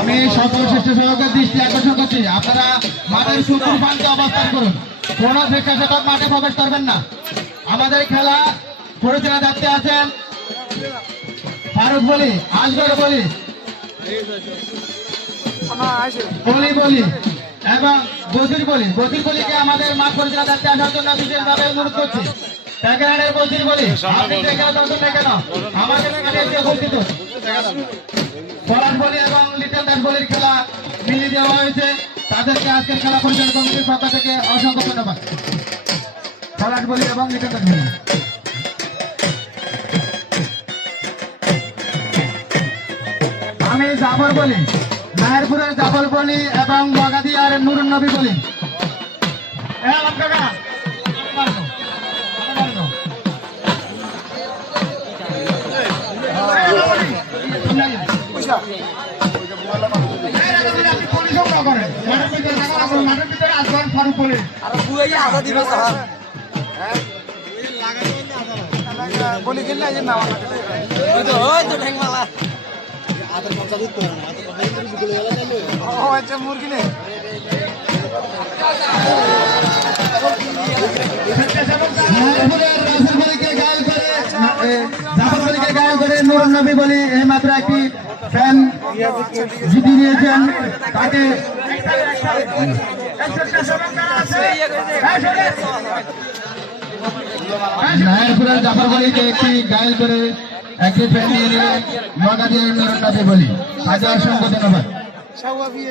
আমি সকল শ্রেষ্ঠ সহকারীর দৃষ্টি আকর্ষণ করছি, আপনারা মাঠের চতুর প্রান্তে অবস্থান করুন, কোন স্বেচ্ছাসেবক মাঠে প্রবেশ করবেন না। আমাদের খেলা পরিচালনা দায়িত্বে আছেন ফারুক বলি, আসগর বলি, বলি এবং বজির বলিকে আমাদের মাঠ পরিচালনা দায়িত্বে আসার জন্য বিশেষভাবে অনুরোধ করছি। প্যাকেরানের বজির বলি, আপনি কেন আমাদের মাঠে এসে উপস্থিত। পলাশ বলি এবং লিটল দাস বলির খেলা মিলিয়ে দেওয়া হয়েছে, তাদেরকে আজকের খেলা পরিচালনা কমিটির পক্ষ থেকে অসংখ্য ধন্যবাদ। পলাশ বলি এবং লিটল দাস বলি। আমি জাফর বলি, মেহেরপুরের জাফর বলি এবং বাগাদিয়ার নুরুন নবী বলি। মুরগি নেই নুরুন নবী বলি এই মাত্র একটি ফ্যান জিতে নিয়েছেন, তাকে মেহেরপুরের জাফর বলিকে একটি গায়েল করে একটি ফ্যান নিয়ে নিলেন বাগাদিয়ার নুরুন নবী বলি, তাকে অসংখ্য ধন্যবাদ।